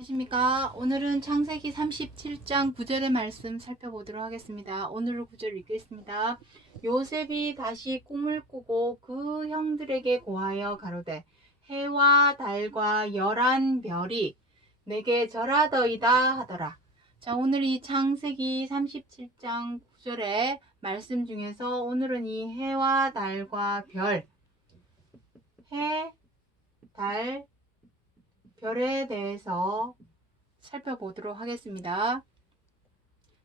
안녕하십니까. 오늘은 창세기 37장 9절의 말씀 살펴보도록 하겠습니다. 오늘 9절 읽겠습니다. 요셉이 다시 꿈을 꾸고 그 형들에게 고하여 가로되 해와 달과 열한 별이 내게 절하더이다 하더라. 자, 오늘 이 창세기 37장 9절의 말씀 중에서 오늘은 이 해와 달과 별, 해, 달, 별에 대해서 살펴보도록 하겠습니다.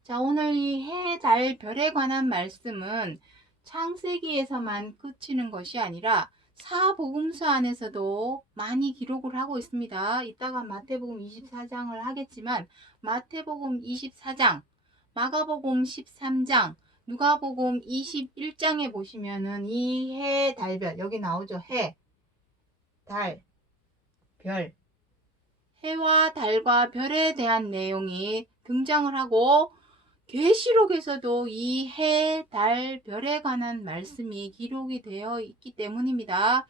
자, 오늘 이 해, 달, 별에 관한 말씀은 창세기에서만 그치는 것이 아니라 사복음서 안에서도 많이 기록을 하고 있습니다. 이따가 마태복음 24장을 하겠지만 마태복음 24장, 마가복음 13장, 누가복음 21장에 보시면은 이 해, 달, 별, 여기 나오죠. 해, 달, 별, 해와 달과 별에 대한 내용이 등장을 하고 계시록에서도 이 해, 달, 별에 관한 말씀이 기록이 되어 있기 때문입니다.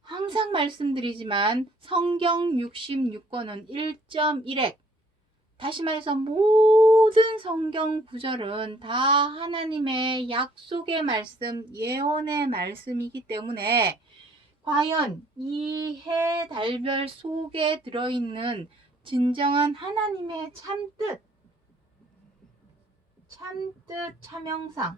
항상 말씀드리지만 성경 66권은 1.1핵, 다시 말해서 모든 성경 구절은 다 하나님의 약속의 말씀, 예언의 말씀이기 때문에 과연 이 해, 달, 별 속에 들어있는 진정한 하나님의 참뜻, 참형상,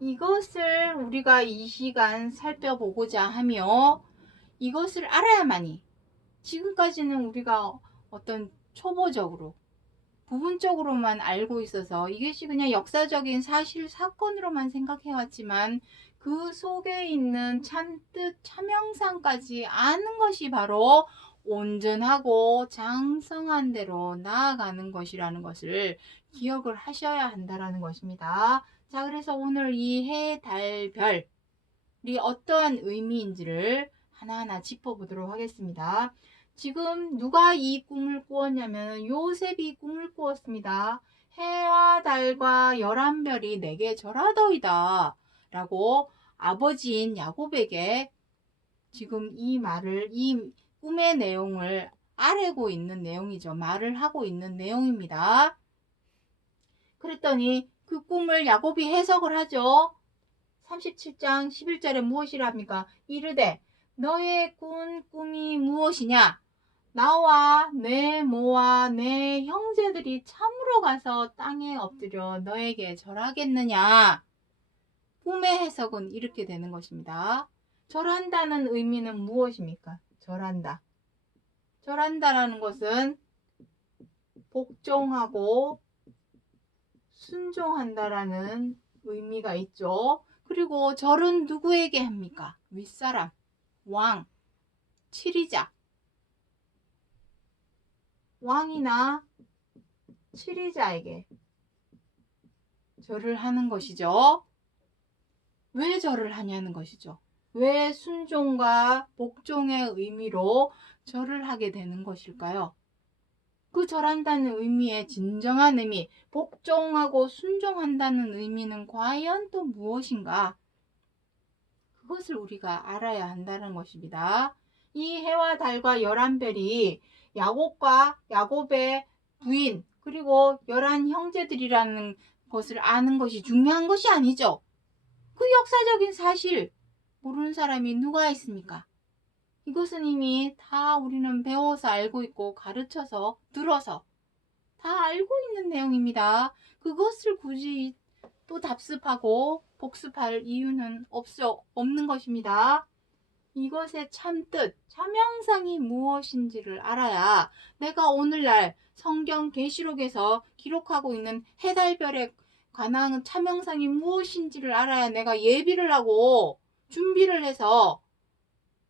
이것을 우리가 이 시간 살펴보고자 하며 이것을 알아야만이 지금까지는 우리가 어떤 초보적으로 부분적으로만 알고 있어서 이것이 그냥 역사적인 사실 사건으로만 생각해왔지만 그 속에 있는 참뜻 참형상까지 아는 것이 바로 온전하고 장성한 대로 나아가는 것이라는 것을 기억을 하셔야 한다는 것입니다. 자, 그래서 오늘 이 해, 달, 별이 어떠한 의미인지를 하나하나 짚어보도록 하겠습니다. 지금 누가 이 꿈을 꾸었냐면 요셉이 꿈을 꾸었습니다. 해와 달과 열한 별이 내게 절하더이다 라고 아버지인 야곱에게 지금 이 말을, 이 꿈의 내용을 아뢰고 있는 내용이죠. 말을 하고 있는 내용입니다. 그랬더니 그 꿈을 야곱이 해석을 하죠. 37장 11절에 무엇이라 합니까? 이르되 너의 꾼 꿈이 무엇이냐? 나와 내 모와 내 형제들이 참으로 가서 땅에 엎드려 너에게 절하겠느냐? 꿈의 해석은 이렇게 되는 것입니다. 절한다는 의미는 무엇입니까? 절한다. 절한다라는 것은 복종하고 순종한다라는 의미가 있죠. 그리고 절은 누구에게 합니까? 윗사람, 왕, 치리자. 왕이나 치리자에게 절을 하는 것이죠. 왜 절을 하냐는 것이죠. 왜 순종과 복종의 의미로 절을 하게 되는 것일까요? 그 절한다는 의미의 진정한 의미, 복종하고 순종한다는 의미는 과연 또 무엇인가? 그것을 우리가 알아야 한다는 것입니다. 이 해와 달과 열한 별이 야곱과 야곱의 부인 그리고 열한 형제들이라는 것을 아는 것이 중요한 것이 아니죠. 그 역사적인 사실 모르는 사람이 누가 있습니까? 이것은 이미 다 우리는 배워서 알고 있고 가르쳐서 들어서 다 알고 있는 내용입니다. 그것을 굳이 또 답습하고 복습할 이유는 없는 것입니다. 이것의 참뜻, 참형상이 무엇인지를 알아야 내가 오늘날 성경 계시록에서 기록하고 있는 해달별에 관한 참형상이 무엇인지를 알아야 내가 예비를 하고 준비를 해서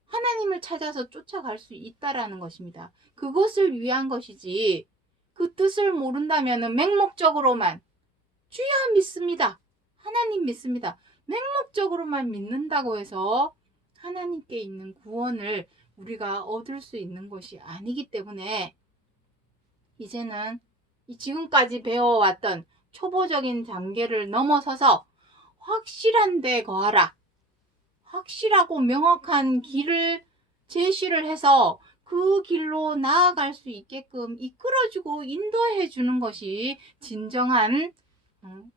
하나님을 찾아서 쫓아갈 수 있다라는 것입니다. 그것을 위한 것이지 그 뜻을 모른다면 맹목적으로만 주야 믿습니다. 하나님 믿습니다. 맹목적으로만 믿는다고 해서 하나님께 있는 구원을 우리가 얻을 수 있는 것이 아니기 때문에 이제는 지금까지 배워왔던 초보적인 단계를 넘어서서 확실한 데 거하라. 확실하고 명확한 길을 제시를 해서 그 길로 나아갈 수 있게끔 이끌어주고 인도해 주는 것이 진정한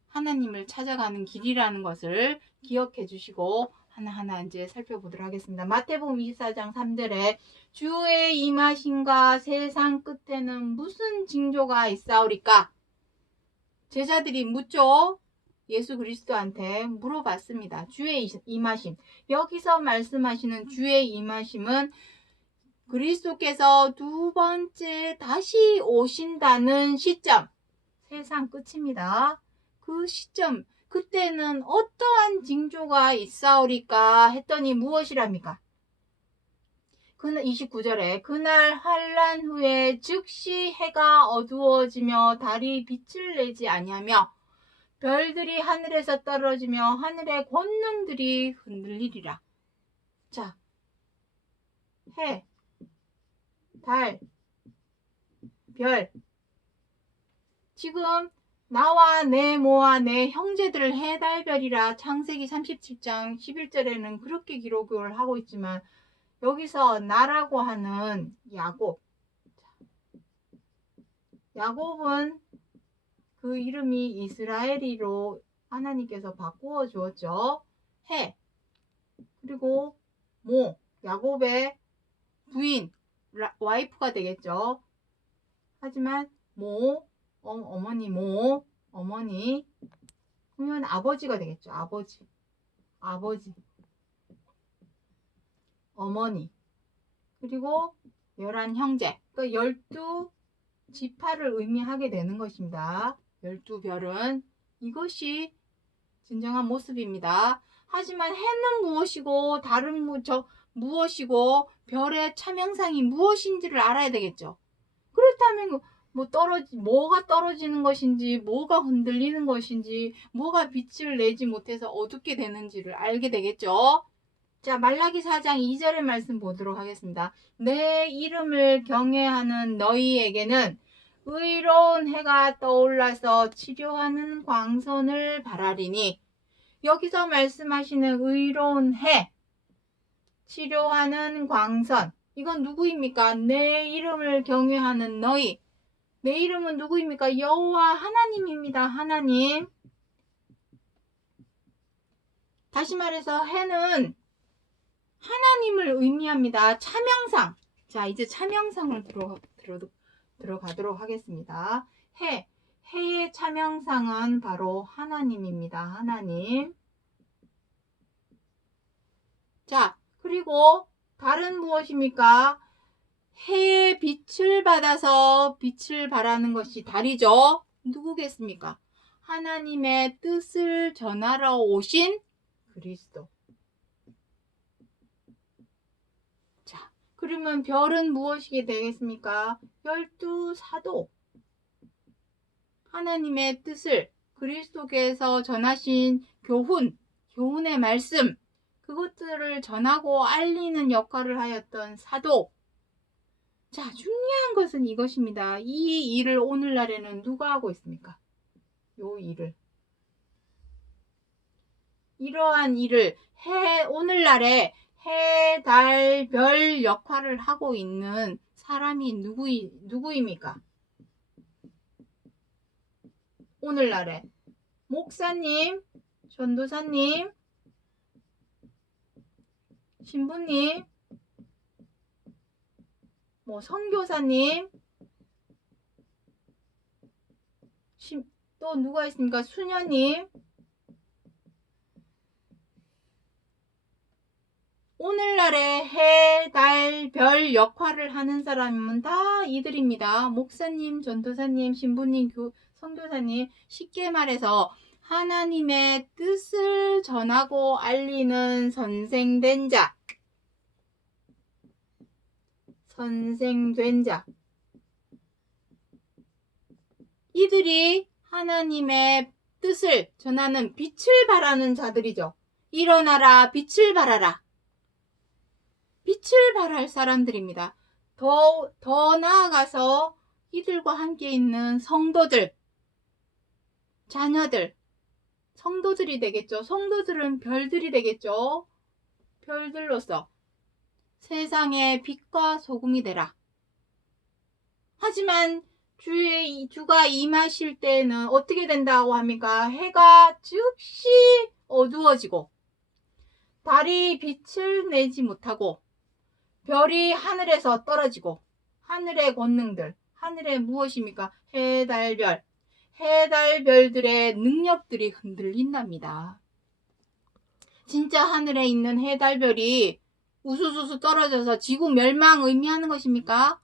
하나님을 찾아가는 길이라는 것을 기억해 주시고 하나하나 이제 살펴보도록 하겠습니다. 마태복음 24장 3절에 주의 임하심과 세상 끝에는 무슨 징조가 있사오리까? 제자들이 묻죠. 예수 그리스도한테 물어봤습니다. 주의 임하심. 여기서 말씀하시는 주의 임하심은 그리스도께서 두 번째 다시 오신다는 시점, 세상 끝입니다. 그 시점, 그때는 어떠한 징조가 있사오리까 했더니 무엇이랍니까? 29절에 그날 환란 후에 즉시 해가 어두워지며 달이 빛을 내지 아니하며 별들이 하늘에서 떨어지며 하늘의 권능들이 흔들리리라. 자, 해, 달, 별. 지금 나와 내 모와 내 형제들을 해, 달, 별이라 창세기 37장 11절에는 그렇게 기록을 하고 있지만 여기서 나라고 하는 야곱. 야곱은 그 이름이 이스라엘이로 하나님께서 바꾸어 주었죠. 해. 그리고 모. 야곱의 부인. 와이프가 되겠죠. 하지만 모. 어머니 모. 어머니. 그러면 아버지가 되겠죠. 아버지. 어머니. 그리고 11형제. 그러니까 12지파를 의미하게 되는 것입니다. 12별은 이것이 진정한 모습입니다. 하지만 해는 무엇이고 다른 무엇이고 별의 차명상이 무엇인지를 알아야 되겠죠. 그렇다면 뭐가 떨어지는 것인지, 뭐가 흔들리는 것인지, 뭐가 빛을 내지 못해서 어둡게 되는지를 알게 되겠죠. 자, 말라기 4장 2절의 말씀 보도록 하겠습니다. 내 이름을 경외하는 너희에게는 의로운 해가 떠올라서 치료하는 광선을 바라리니. 여기서 말씀하시는 의로운 해, 치료하는 광선, 이건 누구입니까? 내 이름을 경외하는 너희. 내 이름은 누구입니까? 여호와 하나님입니다. 하나님. 다시 말해서 해는 하나님을 의미합니다. 차명상. 자, 이제 차명상을 들어가도록 하겠습니다. 해의 차명상은 바로 하나님입니다. 하나님. 자, 그리고 달은 무엇입니까? 해의 빛을 받아서 빛을 발하는 것이 달이죠. 누구겠습니까? 하나님의 뜻을 전하러 오신 그리스도. 자, 그러면 별은 무엇이 되겠습니까? 12사도. 하나님의 뜻을 그리스도께서 전하신 교훈의 말씀, 그것들을 전하고 알리는 역할을 하였던 사도. 자, 중요한 것은 이것입니다. 이 일을 오늘날에는 누가 하고 있습니까? 요 일을. 이러한 일을 오늘날에 해, 달, 별 역할을 하고 있는 사람이 누구입니까? 오늘날에 목사님, 전도사님, 신부님, 선교사님, 또 누가 있습니까? 수녀님. 오늘날에 해, 달, 별 역할을 하는 사람은 다 이들입니다. 목사님, 전도사님, 신부님, 선교사님. 쉽게 말해서 하나님의 뜻을 전하고 알리는 선생된 자. 이들이 하나님의 뜻을 전하는 빛을 발하는 자들이죠. 일어나라, 빛을 발하라. 빛을 발할 사람들입니다. 더 나아가서 이들과 함께 있는 성도들, 자녀들, 성도들이 되겠죠. 성도들은 별들이 되겠죠. 별들로서 세상의 빛과 소금이 되라. 하지만 주가 임하실 때에는 어떻게 된다고 합니까? 해가 즉시 어두워지고 달이 빛을 내지 못하고 별이 하늘에서 떨어지고 하늘의 권능들, 하늘의 무엇입니까? 해달별들의 능력들이 흔들린답니다. 진짜 하늘에 있는 해달별이 우수수수 떨어져서 지구 멸망 의미하는 것입니까?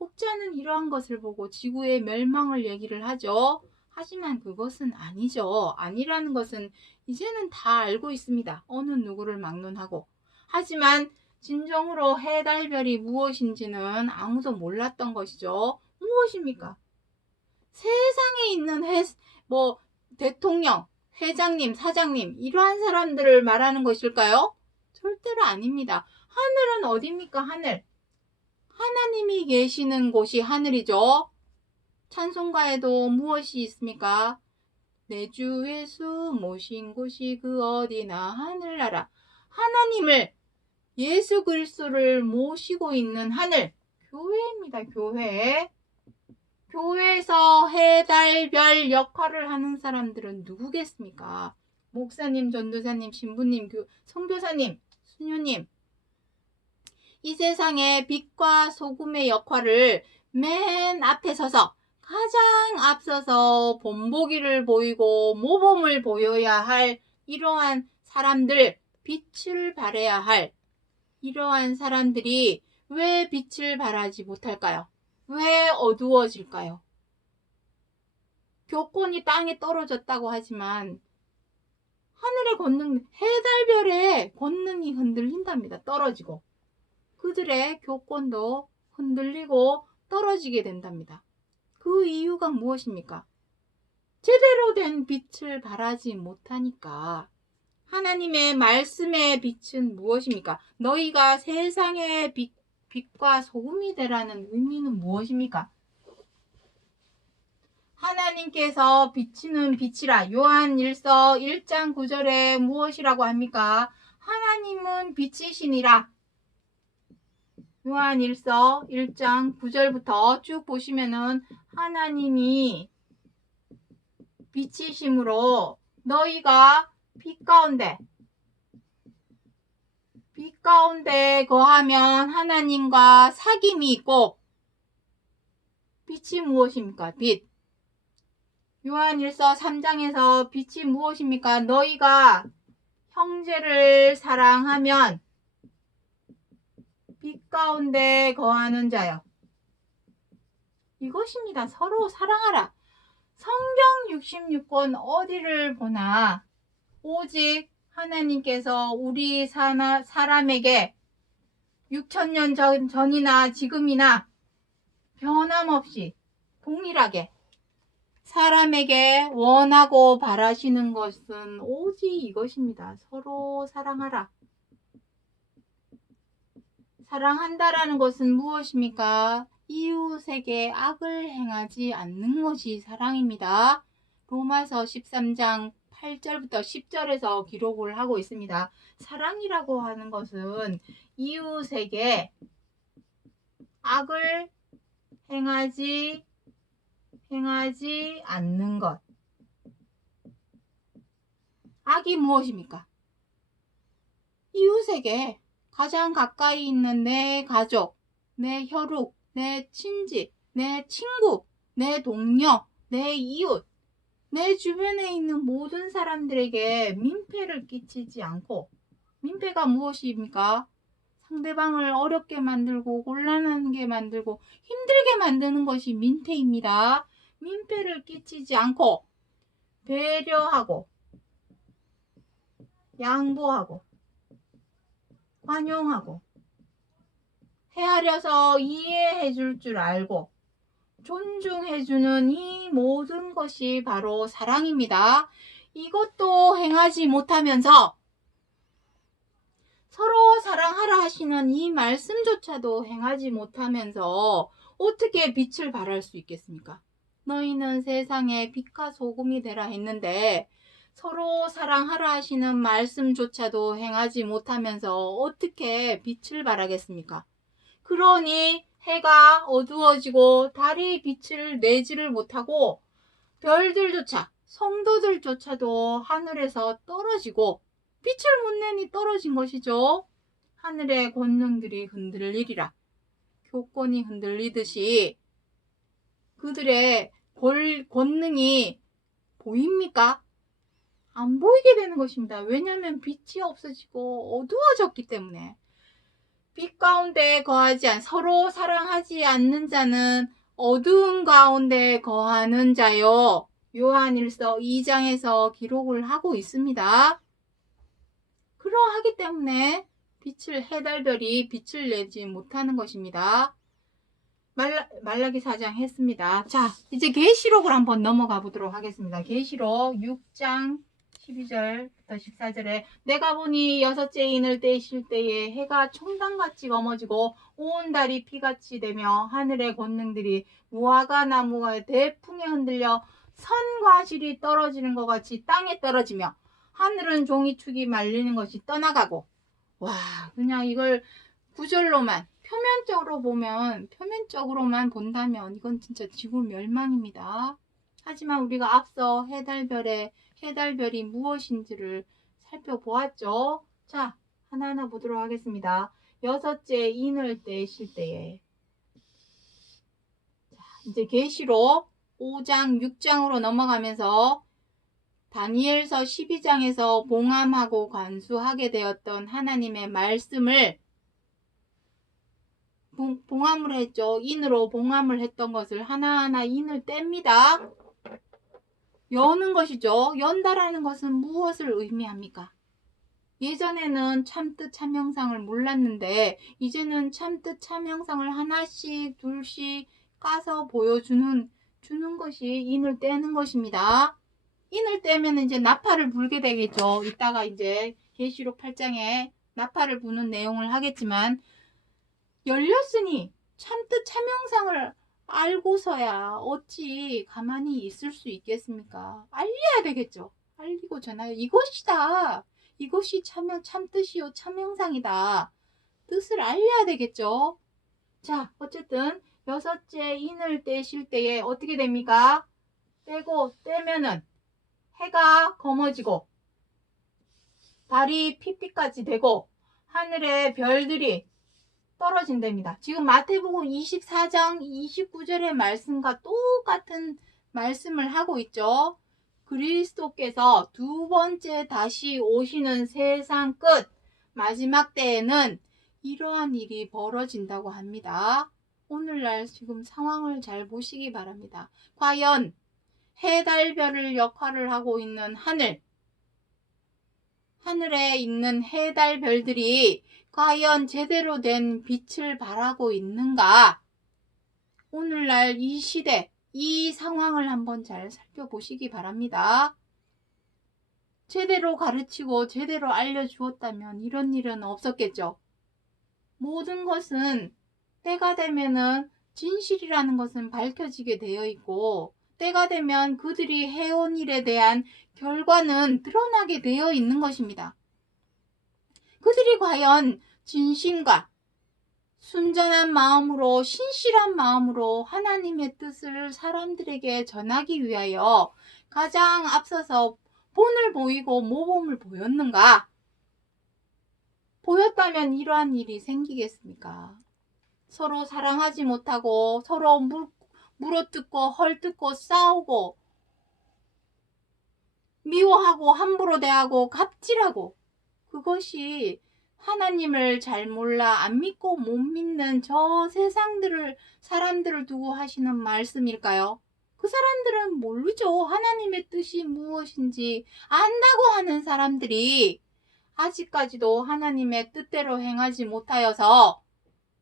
혹자는 이러한 것을 보고 지구의 멸망을 얘기를 하죠. 하지만 그것은 아니죠. 아니라는 것은 이제는 다 알고 있습니다. 어느 누구를 막론하고. 하지만 진정으로 해달별이 무엇인지는 아무도 몰랐던 것이죠. 무엇입니까? 세상에 있는 대통령, 회장님, 사장님 이러한 사람들을 말하는 것일까요? 절대로 아닙니다. 하늘은 어디입니까? 하늘. 하나님이 계시는 곳이 하늘이죠. 찬송가에도 무엇이 있습니까? 내 주 예수 모신 곳이 그 어디나 하늘나라. 하나님을, 예수 그리스도를 모시고 있는 하늘, 교회입니다. 교회. 교회에서 해달별 역할을 하는 사람들은 누구겠습니까? 목사님, 전도사님, 신부님, 선교사님, 수녀님. 이 세상의 빛과 소금의 역할을 맨 앞에 서서 가장 앞서서 본보기를 보이고 모범을 보여야 할 이러한 사람들, 빛을 발해야 할 이러한 사람들이 왜 빛을 발하지 못할까요? 왜 어두워질까요? 교권이 땅에 떨어졌다고 하지만 하늘의 권능, 해달별의 권능이 흔들린답니다. 떨어지고. 그들의 교권도 흔들리고 떨어지게 된답니다. 그 이유가 무엇입니까? 제대로 된 빛을 발하지 못하니까. 하나님의 말씀의 빛은 무엇입니까? 너희가 세상의 빛과 소금이 되라는 의미는 무엇입니까? 하나님께서 비치는 빛이라. 요한일서 1장 9절에 무엇이라고 합니까? 하나님은 빛이시니라. 요한일서 1장 9절부터 쭉 보시면은 하나님이 빛이심으로 너희가 빛 가운데 거하면 하나님과 사귐이 있고. 빛이 무엇입니까? 빛. 요한일서 3장에서 빛이 무엇입니까? 너희가 형제를 사랑하면 빛 가운데 거하는 자요. 이것입니다. 서로 사랑하라. 성경 66권 어디를 보나 오직 하나님께서 우리 사람에게 6,000년 전이나 지금이나 변함없이 동일하게 사람에게 원하고 바라시는 것은 오직 이것입니다. 서로 사랑하라. 사랑한다라는 것은 무엇입니까? 이웃에게 악을 행하지 않는 것이 사랑입니다. 로마서 13장 8절부터 10절에서 기록을 하고 있습니다. 사랑이라고 하는 것은 이웃에게 악을 행하지 않는 것. 악이 무엇입니까? 이웃에게 가장 가까이 있는 내 가족, 내 혈육, 내 친지, 내 친구, 내 동료, 내 이웃, 내 주변에 있는 모든 사람들에게 민폐를 끼치지 않고. 민폐가 무엇입니까? 상대방을 어렵게 만들고 곤란하게 만들고 힘들게 만드는 것이 민폐입니다. 민폐를 끼치지 않고 배려하고 양보하고 관용하고 헤아려서 이해해 줄 줄 알고 존중해 주는 이 모든 것이 바로 사랑입니다. 이것도 행하지 못하면서 서로 사랑하라 하시는 이 말씀조차도 행하지 못하면서 어떻게 빛을 발할 수 있겠습니까? 너희는 세상의 빛과 소금이 되라 했는데 서로 사랑하라 하시는 말씀조차도 행하지 못하면서 어떻게 빛을 발하겠습니까? 그러니 해가 어두워지고 달이 빛을 내지를 못하고 별들조차 성도들조차도 하늘에서 떨어지고 빛을 못 내니 떨어진 것이죠. 하늘의 권능들이 흔들리리라. 교권이 흔들리듯이 그들의 권능이 보입니까? 안 보이게 되는 것입니다. 왜냐하면 빛이 없어지고 어두워졌기 때문에. 빛 가운데 거하지 서로 사랑하지 않는 자는 어두운 가운데 거하는 자요. 요한일서 2장에서 기록을 하고 있습니다. 그러하기 때문에 해달별이 빛을 내지 못하는 것입니다. 말라기 4장 했습니다. 자, 이제 계시록을 한번 넘어가 보도록 하겠습니다. 계시록 6장 12절부터 14절에 내가 보니 여섯째 인을 떼실 때에 해가 총단같이 검어지고 온 달이 피같이 되며 하늘의 권능들이 무화과 나무의 대풍에 흔들려 선과실이 떨어지는 것 같이 땅에 떨어지며 하늘은 종이축이 말리는 것이 떠나가고. 와, 그냥 이걸 구절로만 표면적으로만 본다면 이건 진짜 지구 멸망입니다. 하지만 우리가 앞서 해달별이 무엇인지를 살펴보았죠. 자, 하나하나 보도록 하겠습니다. 여섯째 인을 떼실 때에. 자, 이제 계시록 5장, 6장으로 넘어가면서 다니엘서 12장에서 봉함하고 관수하게 되었던 하나님의 말씀을 봉함을 했죠. 인으로 봉함을 했던 것을 하나하나 인을 뗍니다. 여는 것이죠. 연다라는 것은 무엇을 의미합니까? 예전에는 참뜻 참형상을 몰랐는데 이제는 참뜻 참형상을 하나씩 둘씩 까서 보여주는 것이 인을 떼는 것입니다. 인을 떼면 이제 나팔을 불게 되겠죠. 이따가 이제 계시록 8장에 나팔을 부는 내용을 하겠지만 열렸으니 참뜻 참형상을 알고서야 어찌 가만히 있을 수 있겠습니까? 알려야 되겠죠. 알리고 전하여 이것이다. 이것이 참뜻이요 참형상이다. 뜻을 알려야 되겠죠. 자, 어쨌든 여섯째 인을 떼실 때에 어떻게 됩니까? 떼면은 해가 검어지고 달이 피피까지 되고 하늘의 별들이 떨어진답니다. 지금 마태복음 24장 29절의 말씀과 똑같은 말씀을 하고 있죠. 그리스도께서 두 번째 다시 오시는 세상 끝 마지막 때에는 이러한 일이 벌어진다고 합니다. 오늘날 지금 상황을 잘 보시기 바랍니다. 과연 해달별을 역할을 하고 있는 하늘에 있는 해달별들이 과연 제대로 된 빛을 발하고 있는가? 오늘날 이 시대, 이 상황을 한번 잘 살펴보시기 바랍니다. 제대로 가르치고 제대로 알려주었다면 이런 일은 없었겠죠. 모든 것은 때가 되면은 진실이라는 것은 밝혀지게 되어 있고 때가 되면 그들이 해온 일에 대한 결과는 드러나게 되어 있는 것입니다. 그들이 과연 진심과 순전한 마음으로 신실한 마음으로 하나님의 뜻을 사람들에게 전하기 위하여 가장 앞서서 본을 보이고 모범을 보였는가? 보였다면 이러한 일이 생기겠습니까? 서로 사랑하지 못하고 서로 물어뜯고 헐뜯고 싸우고 미워하고 함부로 대하고 갑질하고 그것이 하나님을 잘 몰라 안 믿고 못 믿는 저 사람들을 두고 하시는 말씀일까요? 그 사람들은 모르죠. 하나님의 뜻이 무엇인지 안다고 하는 사람들이 아직까지도 하나님의 뜻대로 행하지 못하여서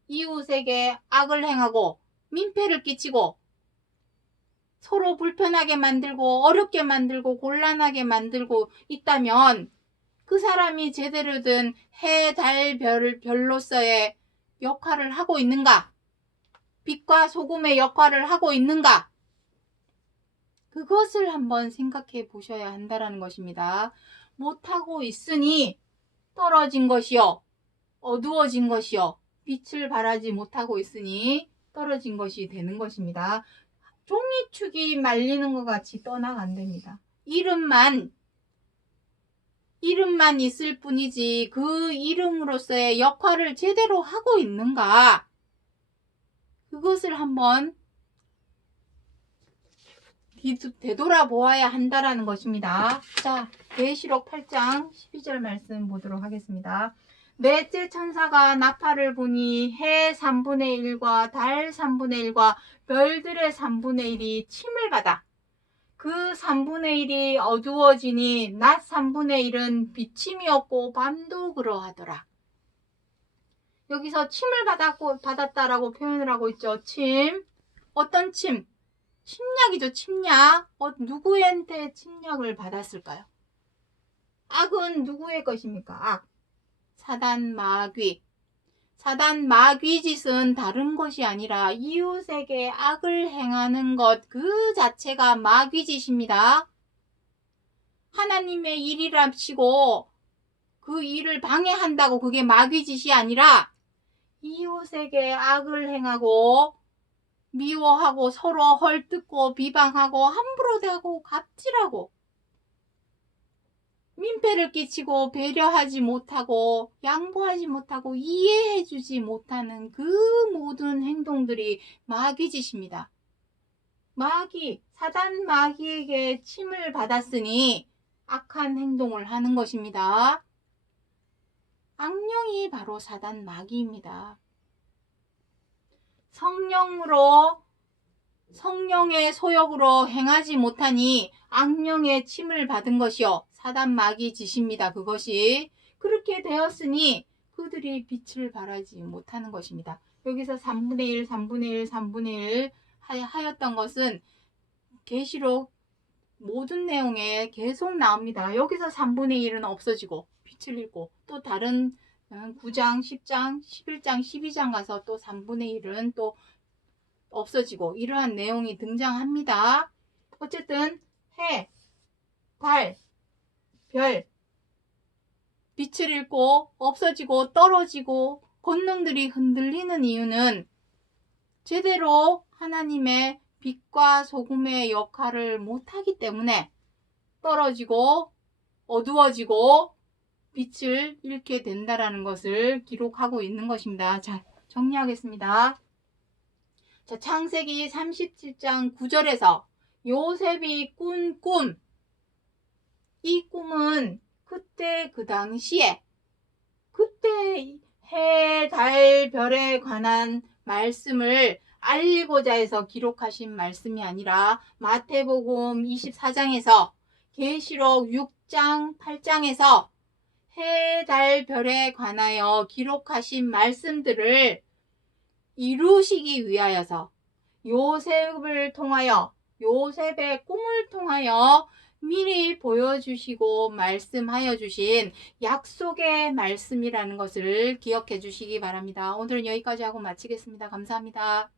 이웃에게 악을 행하고 민폐를 끼치고 서로 불편하게 만들고 어렵게 만들고 곤란하게 만들고 있다면 그 사람이 제대로 된 해, 달, 별로서의 역할을 하고 있는가? 빛과 소금의 역할을 하고 있는가? 그것을 한번 생각해 보셔야 한다는 것입니다. 못하고 있으니 떨어진 것이요, 어두워진 것이요, 빛을 발하지 못하고 있으니 떨어진 것이 되는 것입니다. 종이축이 말리는 것 같이 떠나가 안 됩니다. 이름만 있을 뿐이지 그 이름으로서의 역할을 제대로 하고 있는가? 그것을 한번 되돌아보아야 한다라는 것입니다. 자, 계시록 8장 12절 말씀 보도록 하겠습니다. 넷째 천사가 나팔을 부니 해 3분의 1과 달 3분의 1과 별들의 3분의 1이 침을 받아 그 3분의 1이 어두워지니 낮 3분의 1은 비침이 없고 밤도 그러하더라. 여기서 침을 받았다라고 표현을 하고 있죠. 침. 어떤 침? 침략이죠. 침략. 누구한테 침략을 받았을까요? 악은 누구의 것입니까? 악. 사단 마귀. 사단 마귀 짓은 다른 것이 아니라 이웃에게 악을 행하는 것 그 자체가 마귀 짓입니다. 하나님의 일이랍시고 그 일을 방해한다고 그게 마귀 짓이 아니라 이웃에게 악을 행하고 미워하고 서로 헐뜯고 비방하고 함부로 대하고 갑질하고 민폐를 끼치고 배려하지 못하고 양보하지 못하고 이해해주지 못하는 그 모든 행동들이 마귀 짓입니다. 사단 마귀에게 침을 받았으니 악한 행동을 하는 것입니다. 악령이 바로 사단 마귀입니다. 성령의 소욕으로 행하지 못하니 악령의 침을 받은 것이요 사단 마귀 짓입니다. 그것이 그렇게 되었으니 그들이 빛을 발하지 못하는 것입니다. 여기서 3분의 1, 3분의 1, 3분의 1 하였던 것은 계시록 모든 내용에 계속 나옵니다. 여기서 3분의 1은 없어지고 빛을 잃고 또 다른 9장, 10장, 11장, 12장 가서 또 3분의 1은 또 없어지고 이러한 내용이 등장합니다. 어쨌든 해, 달, 별, 빛을 잃고 없어지고 떨어지고 권능들이 흔들리는 이유는 제대로 하나님의 빛과 소금의 역할을 못하기 때문에 떨어지고 어두워지고 빛을 잃게 된다라는 것을 기록하고 있는 것입니다. 자, 정리하겠습니다. 자, 창세기 37장 9절에서 요셉이 꾼 꿈, 이 꿈은 그때 그 당시에 그때 해, 달, 별에 관한 말씀을 알리고자 해서 기록하신 말씀이 아니라 마태복음 24장에서 계시록 6장 8장에서 해, 달, 별에 관하여 기록하신 말씀들을 이루시기 위하여서 요셉의 꿈을 통하여 미리 보여주시고 말씀하여 주신 약속의 말씀이라는 것을 기억해 주시기 바랍니다. 오늘은 여기까지 하고 마치겠습니다. 감사합니다.